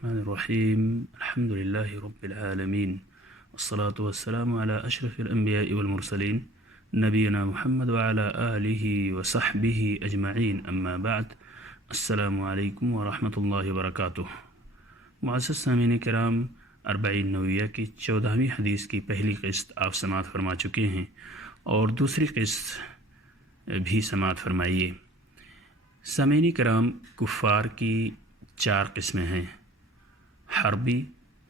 الرحمن الرحيم الحمد لله رب العالمين والصلاة والسلام على أشرف الأنبياء والمرسلين نبينا محمد وعلى آله وصحبه أجمعين أما بعد السلام علیکم ورحمۃ اللہ وبرکاتہ۔ معزز سامعین کرام، اربعین نوویہ کی 14ویں حدیث کی پہلی قسط آپ سماعت فرما چکے ہیں اور دوسری قسط بھی سماعت فرمائیے۔ سامعین کرام، کفار کی 4 قسمیں ہیں: حربی،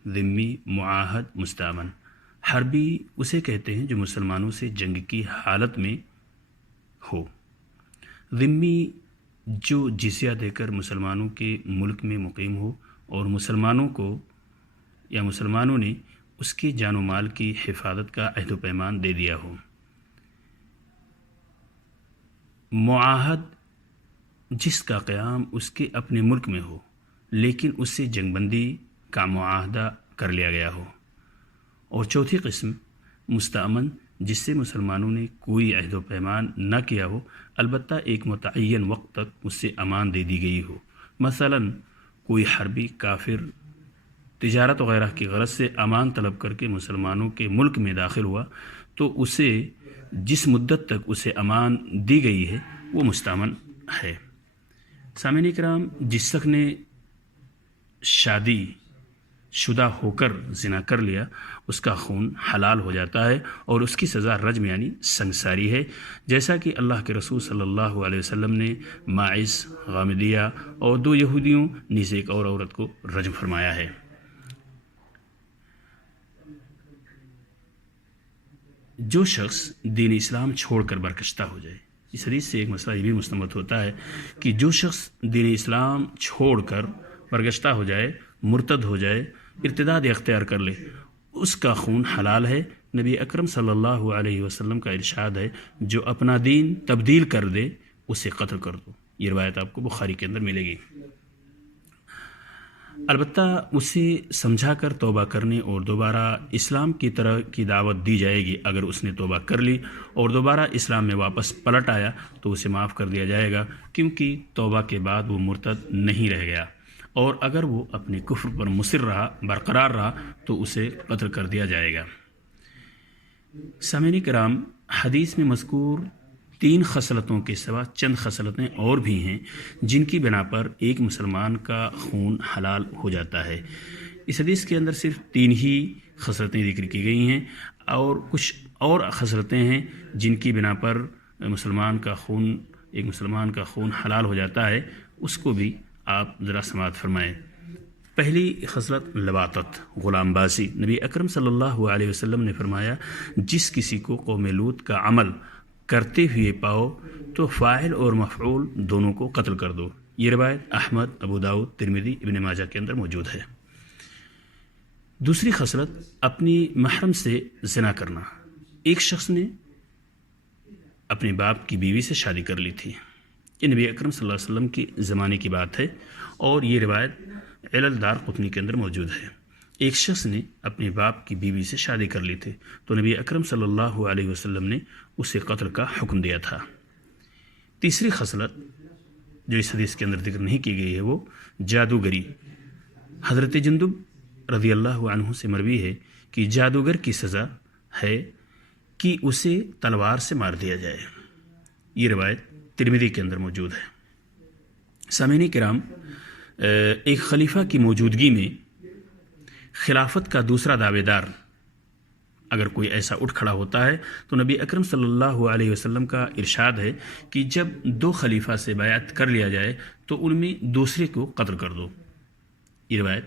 ذمی، معاہد، مستأمن۔ حربی اسے کہتے ہیں جو مسلمانوں سے جنگ کی حالت میں ہو۔ ذمی جو جزیہ دے کر مسلمانوں کے ملک میں مقیم ہو اور مسلمانوں نے اس کے جان و مال کی حفاظت کا عہد و پیمان دے دیا ہو۔ معاہد جس کا قیام اس کے اپنے ملک میں ہو لیکن اس سے جنگ بندی کا معاہدہ کر لیا گیا ہو۔ اور چوتھی قسم مستأمن، جس سے مسلمانوں نے کوئی عہد و پیمان نہ کیا ہو، البتہ ایک متعین وقت تک اس سے امان دے دی گئی ہو۔ مثلا کوئی حربی کافر تجارت وغیرہ کی غرض سے امان طلب کر کے مسلمانوں کے ملک میں داخل ہوا تو اسے جس مدت تک اسے امان دی گئی ہے وہ مستأمن ہے۔ سامعین کرام، جس شخص نے شادی شدہ ہو کر زنا کر لیا اس کا خون حلال ہو جاتا ہے اور اس کی سزا رجم یعنی سنگساری ہے، جیسا کہ اللہ کے رسول صلی اللہ علیہ وسلم نے ماعز، غامدیہ اور 2 یہودیوں نیز ایک اور عورت کو رجم فرمایا ہے۔ جو شخص دین اسلام چھوڑ کر برگشتہ ہو جائے، اس حدیث سے ایک مسئلہ یہ بھی مستنبط ہوتا ہے کہ جو شخص دین اسلام چھوڑ کر برگشتہ ہو جائے، مرتد ہو جائے، ارتداد اختیار کر لے، اس کا خون حلال ہے۔ نبی اکرم صلی اللہ علیہ وسلم کا ارشاد ہے، جو اپنا دین تبدیل کر دے اسے قتل کر دو۔ یہ روایت آپ کو بخاری کے اندر ملے گی۔ البتہ اسے سمجھا کر توبہ کرنے اور دوبارہ اسلام کی طرح کی دعوت دی جائے گی۔ اگر اس نے توبہ کر لی اور دوبارہ اسلام میں واپس پلٹ آیا تو اسے معاف کر دیا جائے گا، کیونکہ توبہ کے بعد وہ مرتد نہیں رہ گیا۔ اور اگر وہ اپنے کفر پر مصر رہا، برقرار رہا، تو اسے قتل کر دیا جائے گا۔ سامعین کرام، حدیث میں مذکور 3 خصلتوں کے سوا چند خصلتیں اور بھی ہیں جن کی بنا پر ایک مسلمان کا خون حلال ہو جاتا ہے۔ اس حدیث کے اندر صرف 3 ہی خصلتیں ذکر کی گئی ہیں اور کچھ اور خصلتیں ہیں جن کی بنا پر ایک مسلمان کا خون حلال ہو جاتا ہے، اس کو بھی آپ ذرا سماعت فرمائیں۔ پہلی خصلت لواطت، غلام بازی۔ نبی اکرم صلی اللہ علیہ وسلم نے فرمایا، جس کسی کو قوم لوط کا عمل کرتے ہوئے پاؤ تو فاعل اور مفعول دونوں کو قتل کر دو۔ یہ روایت احمد، ابو داؤد، ترمذی، ابن ماجہ کے اندر موجود ہے۔ دوسری خصلت اپنی محرم سے زنا کرنا۔ ایک شخص نے اپنے باپ کی بیوی سے شادی کر لی تھی۔ یہ نبی اکرم صلی اللہ علیہ وسلم کے زمانے کی بات ہے اور یہ روایت علل دارقطنی کے اندر موجود ہے۔ ایک شخص نے اپنے باپ کی بیوی سے شادی کر لی تھی تو نبی اکرم صلی اللہ علیہ وسلم نے اسے قتل کا حکم دیا تھا۔ تیسری خصلت جو اس حدیث کے اندر ذکر نہیں کی گئی ہے وہ جادوگری۔ حضرت جندب رضی اللہ عنہ سے مروی ہے کہ جادوگر کی سزا ہے کہ اسے تلوار سے مار دیا جائے۔ یہ روایت ترمذی کے اندر موجود ہے۔ سامعین کرام، ایک خلیفہ کی موجودگی میں خلافت کا دوسرا دعوے دار اگر کوئی ایسا اٹھ کھڑا ہوتا ہے تو نبی اکرم صلی اللہ علیہ وسلم کا ارشاد ہے کہ جب 2 خلیفہ سے بیعت کر لیا جائے تو ان میں دوسرے کو قتل کر دو۔ یہ روایت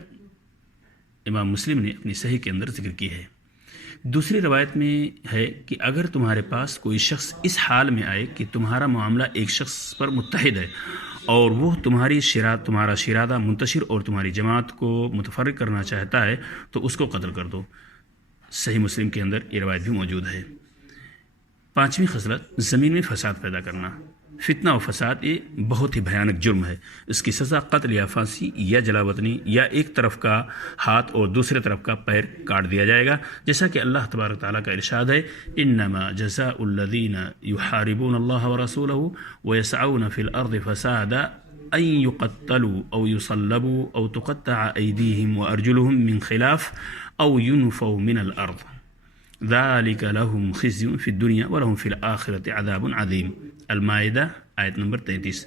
امام مسلم نے اپنی صحیح کے اندر ذکر کی ہے۔ دوسری روایت میں ہے کہ اگر تمہارے پاس کوئی شخص اس حال میں آئے کہ تمہارا معاملہ ایک شخص پر متحد ہے اور وہ تمہارا شرادہ منتشر اور تمہاری جماعت کو متفرق کرنا چاہتا ہے تو اس کو قتل کر دو۔ صحیح مسلم کے اندر یہ روایت بھی موجود ہے۔ 5ویں خصلت زمین میں فساد پیدا کرنا۔ فتنہ و فساد یہ بہت ہی بھیانک جرم ہے۔ اس کی سزا قتل یا پھانسی یا جلاوطنی یا ایک طرف کا ہاتھ اور دوسرے طرف کا پیر کاٹ دیا جائے گا، جیسا کہ اللہ تبارک تعالیٰ کا ارشاد ہے، انما جزاء الذین یحاربون اللہ ورسولہ ویسعون فی الارض فسادا أن يقتلوا أو يصلبوا أو تقطع أيديهم وأرجلهم من خلاف أو ينفوا من الأرض ذلك لهم خزي في الدنيا ولهم في الآخرة عذاب عظيم. المائدہ آیت نمبر 33.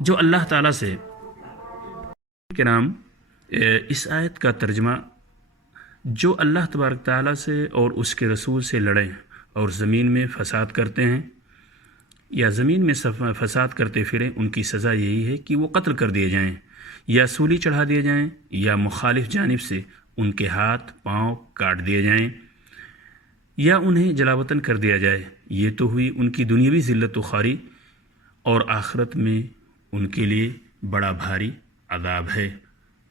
جو اللہ تعالیٰ سے کرام اس آیت کا ترجمہ، جو اللہ تبارک تعالیٰ سے اور اس کے رسول سے لڑیں اور زمین میں فساد کرتے ہیں یا زمین میں فساد کرتے پھریں، ان کی سزا یہی ہے کہ وہ قتل کر دیے جائیں یا سولی چڑھا دیے جائیں یا مخالف جانب سے ان کے ہاتھ پاؤں کاٹ دیے جائیں یا انہیں جلاوطن کر دیا جائے. یہ تو ہوئی ان کی دنیاوی ذلت و خواری، اور آخرت میں ان کے لیے بڑا بھاری عذاب ہے.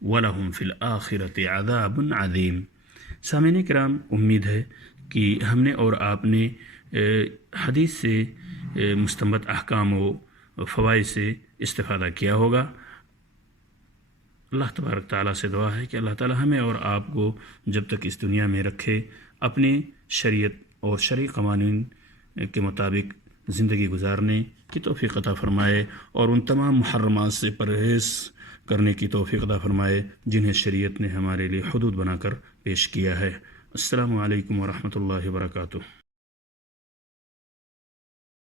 وَلَهُمْ فِي الْآخِرَةِ عَذَابٌ عَظِيمٌ. سامعین کرام، امید ہے کہ ہم نے اور آپ نے حدیث سے مستنبط احکام و فوائد سے استفادہ کیا ہوگا. اللہ تبارک تعالیٰ سے دعا ہے کہ اللہ تعالیٰ ہمیں اور آپ کو جب تک اس دنیا میں رکھے اپنی شریعت اور شرعی قوانین کے مطابق زندگی گزارنے کی توفیق عطا فرمائے، اور ان تمام محرمات سے پرہیز کرنے کی توفیق عطا فرمائے جنہیں شریعت نے ہمارے لیے حدود بنا کر پیش کیا ہے. السلام علیکم ورحمۃ اللہ وبرکاتہ.